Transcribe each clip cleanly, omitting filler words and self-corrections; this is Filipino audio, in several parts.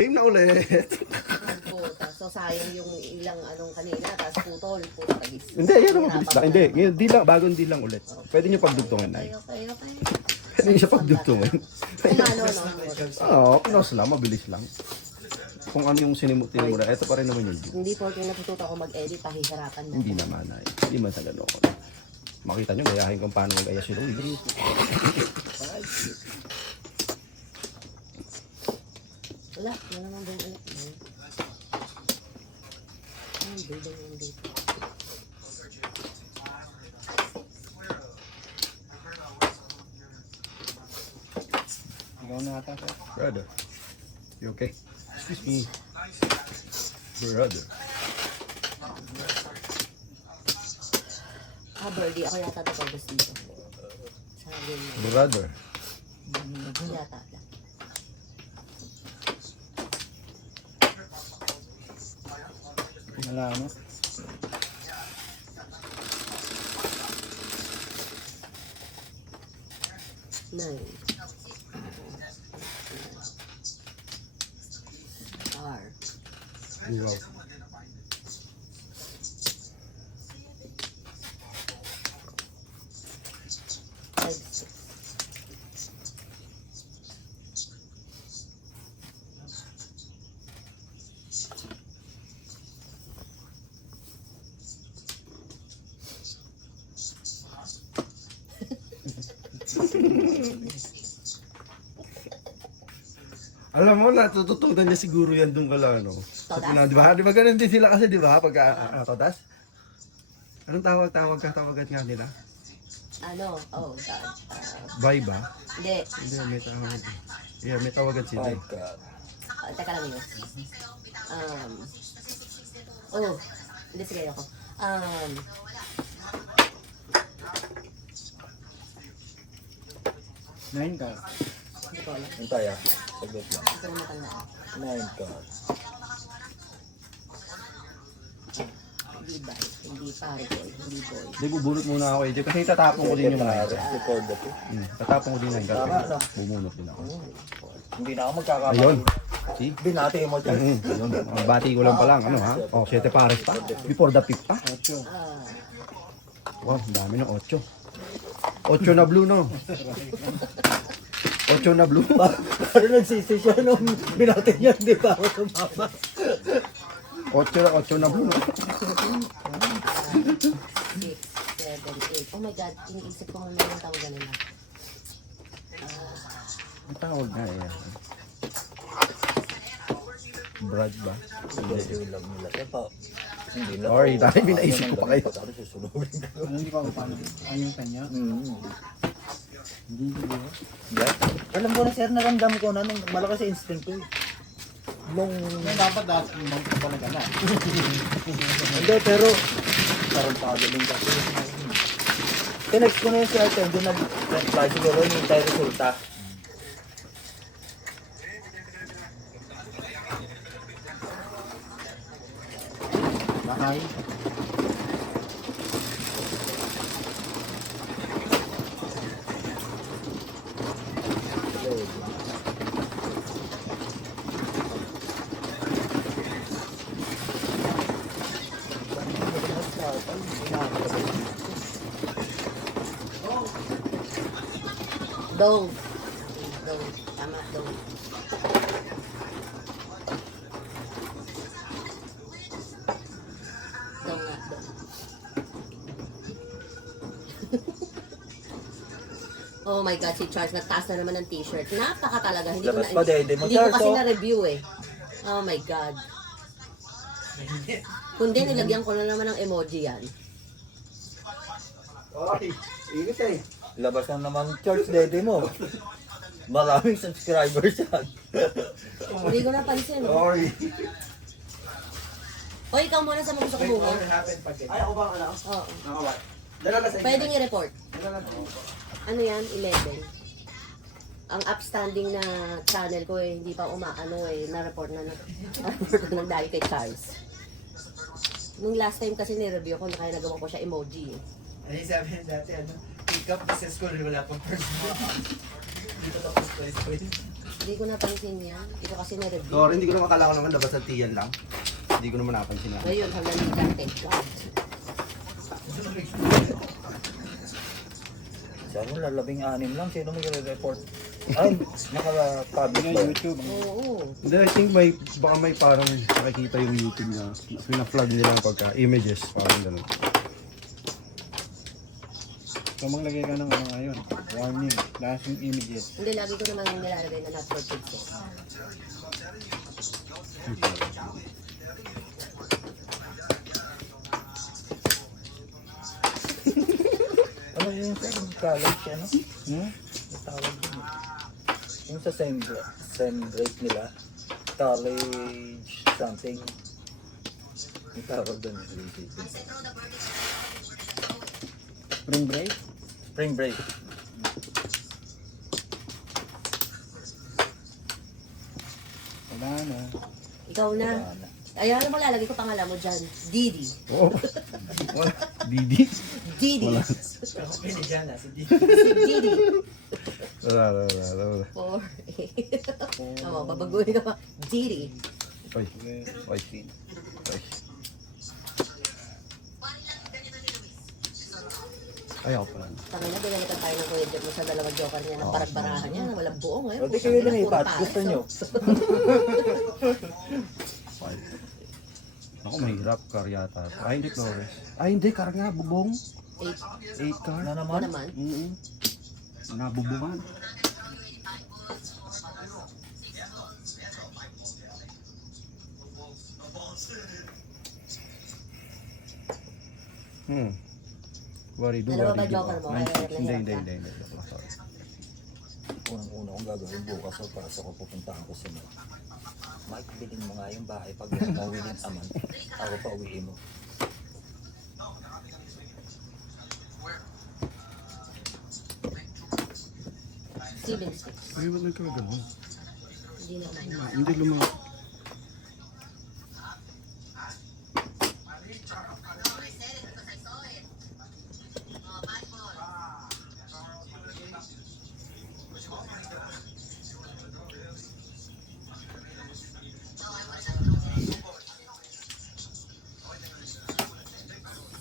Game na ulit. Puta. So sayang yung ilang anong kanina, tapos putol, puta tagis. Hindi, yan ang mabilis lang. Hindi, ngayon, di lang, bagong di lang ulit. Pwede nyo pagdugtungan na. Okay. Pwede nyo siya pagdugtungan. Kumano, no? Oo, pinos lang, mabilis lang. Kung ano yung sinimutinin mo na, eto pa rin naman yun. Hindi porke natututo ako mag-edit, pahihirapan na. Hindi naman ay. Hindi man sa gano'n. Makita nyo, gayahin kung paano mag-aya si Luis. Wala naman ba ulit. Ay, building yung dito. Ikaw na ata. Brother, you okay? Excuse me. Brother. Birdie, ako yata tapos dito. Sabi mo. Brother. Yata lang. Wala ano. Nine. R. Wow. Five, six. Alam mo, natututunan niya siguro yan doon kala, no? Di ba? Di ba ganun din sila kasi, di ba? Pagka, todas? Anong tawag-tawag ka? Tawagan nga nila? Ano? Oh, God. Bye ba? Hindi. Hindi, may tawag. Yeah, may tawagan sila. Teka lang yun. Hindi sige ako. 9 ka. Hindi ko alam. Hintay ah. Saglit lang. Hindi ko na matandaan. 9 ka. Hindi ba? Hindi pare boy. Hindi boy. Hindi, bubunot muna ako eh. Kasi tatapon ko din yung mga ito. Record na to. Tatapon ko din yung Tama, ito. no? Bumunot din ako. Hindi na ako magkakamali. Ayun. See? Binati mo dyan. Ayun. Ang bati ko lang pa lang. Ano ha? Oh, 7 pares pa. Before the 5 pa. 8. Wow, ang dami ng 8. 8 na blue, no? 8 na blue. Parang nagsisi siya nung binati niya. Hindi pa ako tumama. 8 na blue, no? 6, 7, 8. Oh my God. Iniisip ko kung ano yung tawagan nila. Ang tawag nga eh. Brad ba? Hindi lang nila. Kaya hindi lang. Sorry, dahil binaisip ko pa kayo. Ano susunugin ka? Hindi ko paano. Ano yung kanya? Hindi ko. Yeah. Alam ko na sir, naramdam ko na nung malakas sa instinct ko eh. Nung... Dapat dati yung talaga na. Hindi, pero... Tarantado din kasi. Tinext ko na yung sir, hindi nag-reply siguro yung tayo resulta. Bakay. Dong. Dong. Tama, dong. Dong nga, dong. Oh my God, si Charles, nagtaas na naman ng t-shirt. Napaka talaga. Hindi ko, Labas pa, Dede mo, hindi ko Charles, kasi oh. na-review eh. Oh my God. Kundi nilagyan ko na naman ng emoji yan. Okay, ingat eh. Labas na naman church dede mo. Maraming subscribers yan. Hindi ko napansin. Sorry. O ikaw muna sa mga gusto ko muna. Ay, ako ba ang anak? Oo. Ako ba? Dala na sa inyo. Pwedeng i-report. Dala na. Ano yan? 11. Ang upstanding na channel ko eh, hindi pa umaano eh, na-report na dahil kay Charles. Nung last time kasi ni-review ko, kaya nagawa ko siya emoji eh. Ay, sabi niya dati, pick up sa school, wala pang personal. Dito tapos ko school. Hindi ko napansin yan. Hindi ko kasi na-review. Sorry, hindi ko naman akala ko naman labas sa tiyan lang. Hindi ko naman napansin na. Ngayon, hanggang hindi thank God. Sabi mo, lalabing-anim lang. Sino may report? Ay, naka-public Yung ba? YouTube. Oo. Hindi, I think baka may parang nakikita yung YouTube na pina-flag nila pagka images, parang gano'n. So maglagay ka ng ano ngayon. Warning. Last yung images. Hindi, lagi ko naman yung nilalagay na not for kids. Eh. Ano yun sa college, ano? Hmm? May tawag yun. Yung sa same grade nila. College something. May tawag doon. Spring break? Spring break. Wala na. Ikaw na. Wala na. Ayan mo, lalagay ko pangalan mo dyan. Didi. Oh, Didi? Didi. Pili dyan na. Si Si Didi. Wala. 4, 8. Tama, babaguhin ka pa. Didi. Oy, oy. Ayaw pala. Tama na, binalikan tayo ng kuya Jeff mo sa dalawang joker niya na parang barahan niya na walang buo ngayon. O di kayo lumipat. Gusto nyo? Ako mahirap, car yata. Ay, hindi, Flores. Ay, hindi, car nga, bubong. 8. 8 car. Na Ano naman? naman? Nabubungan. What do you do? Dalawa What do ba you do? joker mo? Nine, Kaya six. Hindi. nahirap ka? Sorry. Unang-una kong gagawin bukas o para sa ko pupuntahan ko sa mga. Mike, bilhin mo nga yung bahay pag mawilin aman. Ako pa uwiin mo. Steven Stick. Ay, ba't nagkagano'n? Hindi naman. Hindi lumang...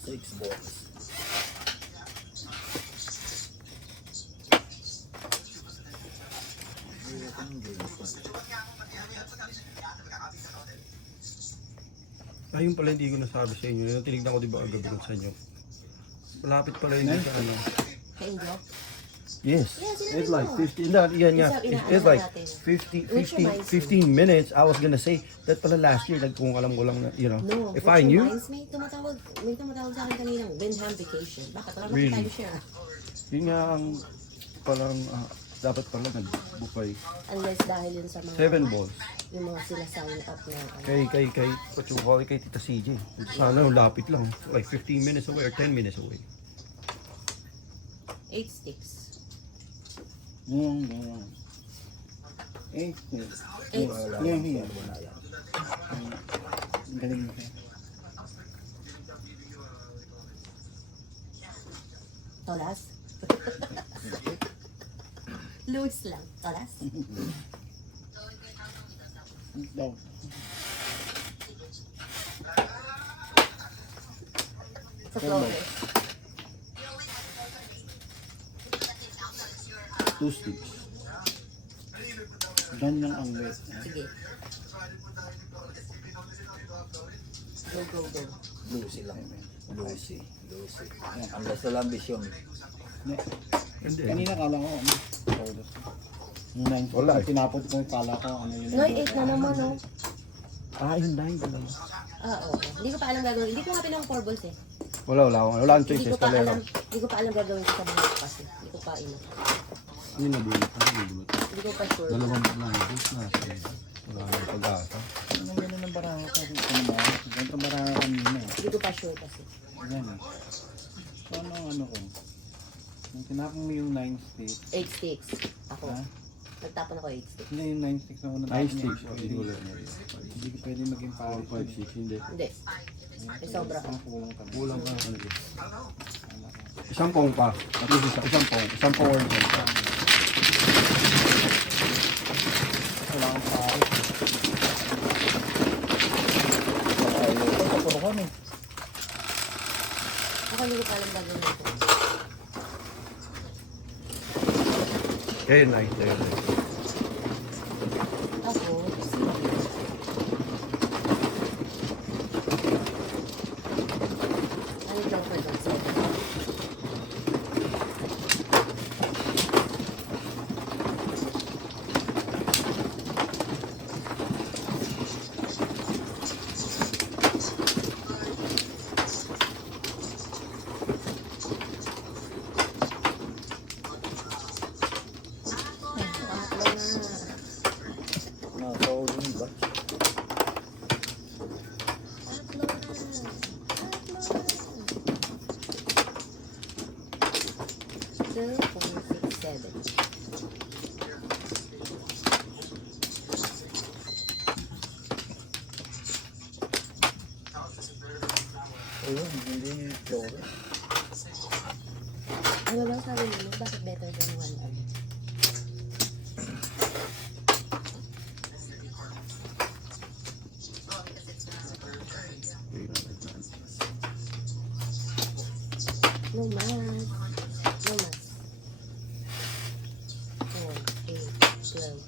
Six balls. Ayun pala hindi ko nasabi sa inyo. Yung tinignan ko di ba agabi sa inyo. Malapit pala yun sa ano. Kay Angel? Yes. Yeah, sinabi It's mo. like 15, not, yan nga. Isa, inaano It's like natin. 15 minutes. I was gonna say, that pala last year, like, kung alam ko lang na, you know, No. if which I knew, reminds me, may tumatawag sa akin kaninang Windham Vacation. Bakit? Wala Really? tayo share. yun nga ang parang, dapat pala nag-book kay Unless dahil yun sa mga 7 balls. yung mga sila sign up na ano. Kay, what you call it, kay Tita CJ. Sana, lapit lang. Like 15 minutes away or 10 minutes away. 8 sticks. Yung, yung. 8. 8. Yung here. Galing mo siya. Tolas? Louis lang. Tolas? Daw. Sa Flores. 2 sticks. Doon lang ang wet. Sige. Go, go, go. Lucy lang. Lucy. Unless wala ambisyon. Hindi. Kanina kala ko ano. Yung 9. Wala eh. Tinapot ko kala ko ano yun. Noy, 8 na naman, no? Yung 9 lang. Oo. Hindi ko pa alam gagawin. Hindi ko nga pinang 4 balls eh. Wala akong Hindi choices. ko pa Kalero. alam. Hindi ko pa alam gagawin ko sa mga kasi. Hindi ko pa ino. Ano yung nabulot? Ano yung nabulot? Hindi ko pa sure. Dalawang blanket na. Wala nang pag-asa. Ano yun ang baranga ko dito naman. Ganito baranga kanina eh. Hindi ko pa sure kasi. Yan eh. So ano ko? Yung tinapon mo yung 9 sticks. 8 sticks. Ako. Ha? Nagtapon ako 8 sticks. Hindi yung 9 sticks na unang 9 sticks. Hindi ko lang. Hindi ko pwede maging 4, power 5, 6. Hindi. Hindi. May sobra ka. Kulang ka. Kulang ka. Ano yun? Isang pong pa. At least isang pong. Isang pong or pa. Ayun, nice. Ayun, nice. Tapos, ano yung for doon? Nakakauling ba? Two, four, six, seven. Ayun, hindi flora. Ano lang sabi mo? Bakit better than one ano? No mas. No mas. 4, 8, 12,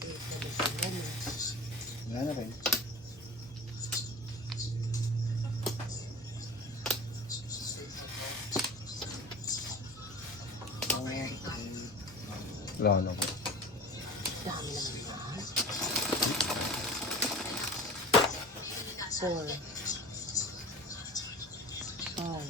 16, 17, 1 mas. Wala na rin. Wala na po. Dami naman yan. 4, 5,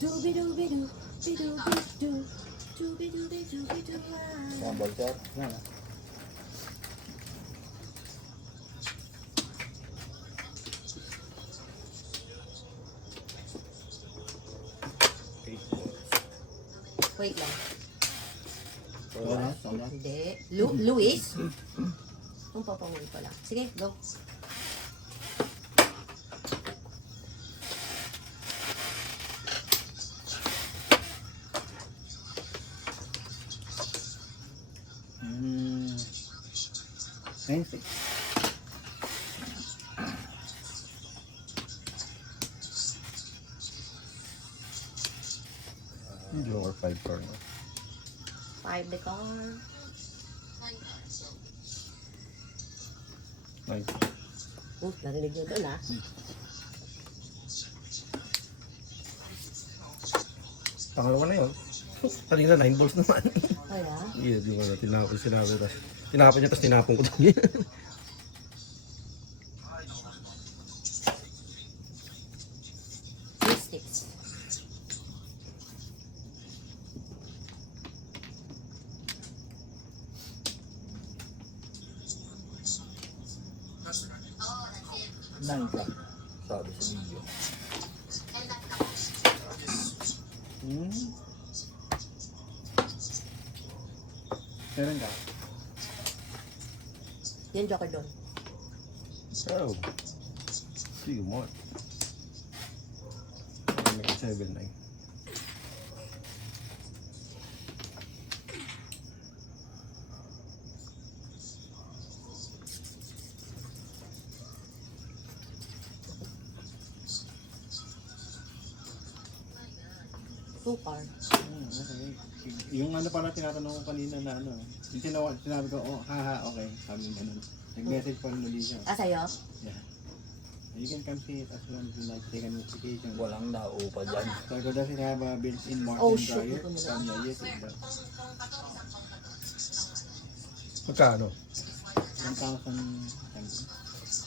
Dooby-dooby-doo, bidooby-doo, dooby-dooby-dooby-doo. Sambal sir. Wala na. Wait lang. Wala. Wala. Hindi. Luis? Kung papangul pa lang. Sige, go. Hmm. 96. Joker 5 card. 5 the car. Nice. Narinig nyo doon ah. Pangalawa na yun. Kanina 9 balls naman. Ay ah. Iya, di ba na tinapon sinabi. Tinapon niya, tapos tinapon ko doon. Mystics. Nine ka. Sabi sa video. Hmm. Meron ka? Yan joker doon. Oh. See you more. Make it 7-9. Two par. Okay. Yung ano pala tinatanong ko kanina na ano, yung sinabi ko, oh, haha, okay. Sabi mo ganun. Nag-message pa rin ulit siya. Ah, sa'yo? Yeah. You can come see it as long as you like take a notification. Walang naupa dyan. So, does it have a built-in Oh, Martin shit. dryer? From the yes, it does. Magkano? 1,000 something.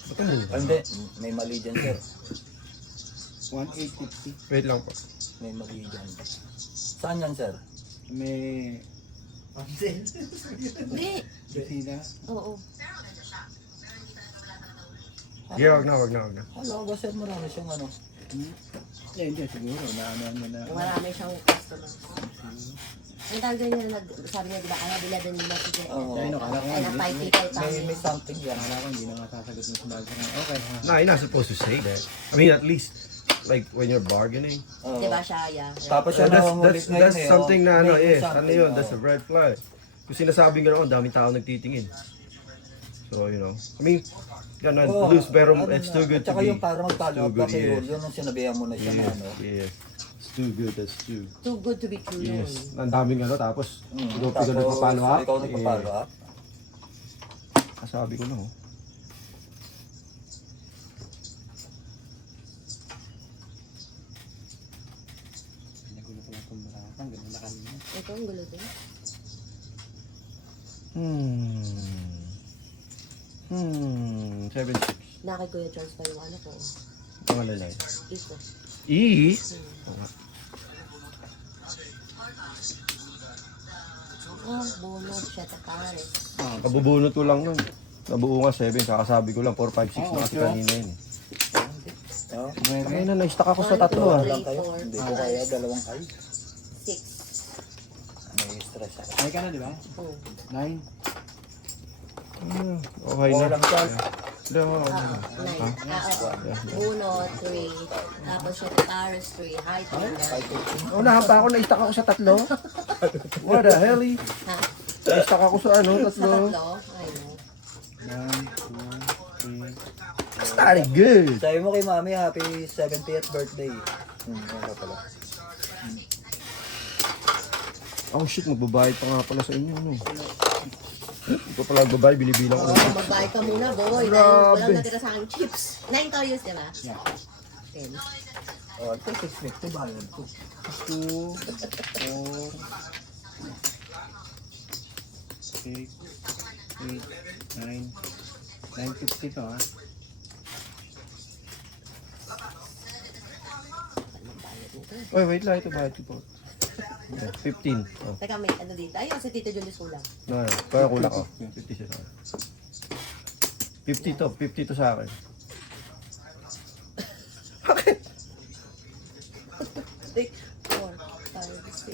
Ba't ang mura? Hindi, may mali dyan sir. 1,850. Wait lang po. May mali dyan. Saan yan sir? May Hindi. bisita. Oo. Sige, wag na. Hala ba sir, marami siyang ano. Hmm? Eh, hindi siguro. Ano na. Marami siyang customer. Ang tawag niya, sabi niya, di ba, kaya bila din nila sige. Oo. Ay, no, kala ko nga, Kaya na hindi. 5 people May something yan. Kala ko hindi na masasagot mo sinabi ko. Okay, ha. Nah, you're not supposed to say that. I mean, at least, like, when you're bargaining. Oo. Di ba siya, yeah. Tapos siya That's, nangungulit that's, ngayon that's eh. something oh. na, ano, May yes, something, ano yun, oh. that's a red flag. Kung sinasabing gano'n, daming tao nagtitingin. So, So, you know. I mean, ganun, Oo, loose, pero ano it's na. too good At to saka be. yung para mag-follow up Too good, ka kay yes. Julio nung sinabihan mo na siya na Yes, ano. yes. It's too good, that's true. Too good to be true yun. Yes. Ang daming ano, tapos, ikaw Tapos, ka nagpa-follow up. ikaw nagpa-follow up. Kasabi ko na, oh. Nagulo ko lang itong maratang, ganun na kanina. Ito ang gulo din. Hmm. 7-6. Na kay Kuya Charles pa yung ano ko. Ang alay. Ito. E? Oh, bono, siya ta pares. Kabubunot ko lang nun. Nabuo nga 7, kakasabi ko lang 4, 5, 6 na kasi okay. kanina yun eh. Oh, Ay na, na-stuck ako sa tatlo ah. lang kayo. Hindi ko kaya dalawang kayo. 6. May stress ako. Ay ka na, di ba? Oh. 9. Okay na. lang siya. Hindi, okay na. 9. Bono, 3. Tapos siya ta pares, 3. High 3. Unahan pa ako, na-stuck ako sa tatlo. What the hell eh? Ha? Na-stuck ako sa ano, Sa tatlo. tatlo? Ay, no. 1, 2, 3. Started good. Sabi mo kay mami, happy 70th birthday. Ano pala. Oh shit, magbabayad pa nga pala sa inyo. No? Hindi ko pala magbabayad, binibilang ko. Oh, magbayad ka muna, boy. Dahil Grabe. walang natira sa akin chips. 9 toyos, di ba? Yeah. 10. Oh, ito 650 bayad ko. 2, 4, 6, 8, 9. 950 to ha. Oy, wait lang, ito bayad ko po. 15. Oh, Teka, may ano dito. Ayun, si Tito Julius kulang. no, kaya kulang ko. 50 siya. 50 to sa akin. Bakit? 3, 4,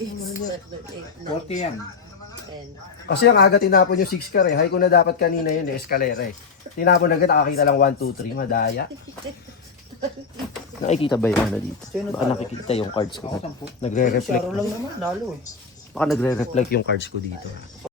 5, 6, 7, 8, 9, 40 yan. 10. Kasi ang aga tinapon yung 6 car eh. Hay ko na dapat kanina yun eh, escalera eh. Tinapon agad, nakakita lang 1, 2, 3, madaya. Nakikita ba yung ano dito? Sino Baka talo? nakikita yung cards ko. Ako 10. Nagre-reflect. Sharon lang naman, nalo eh. Baka nagre-reflect yung cards ko dito.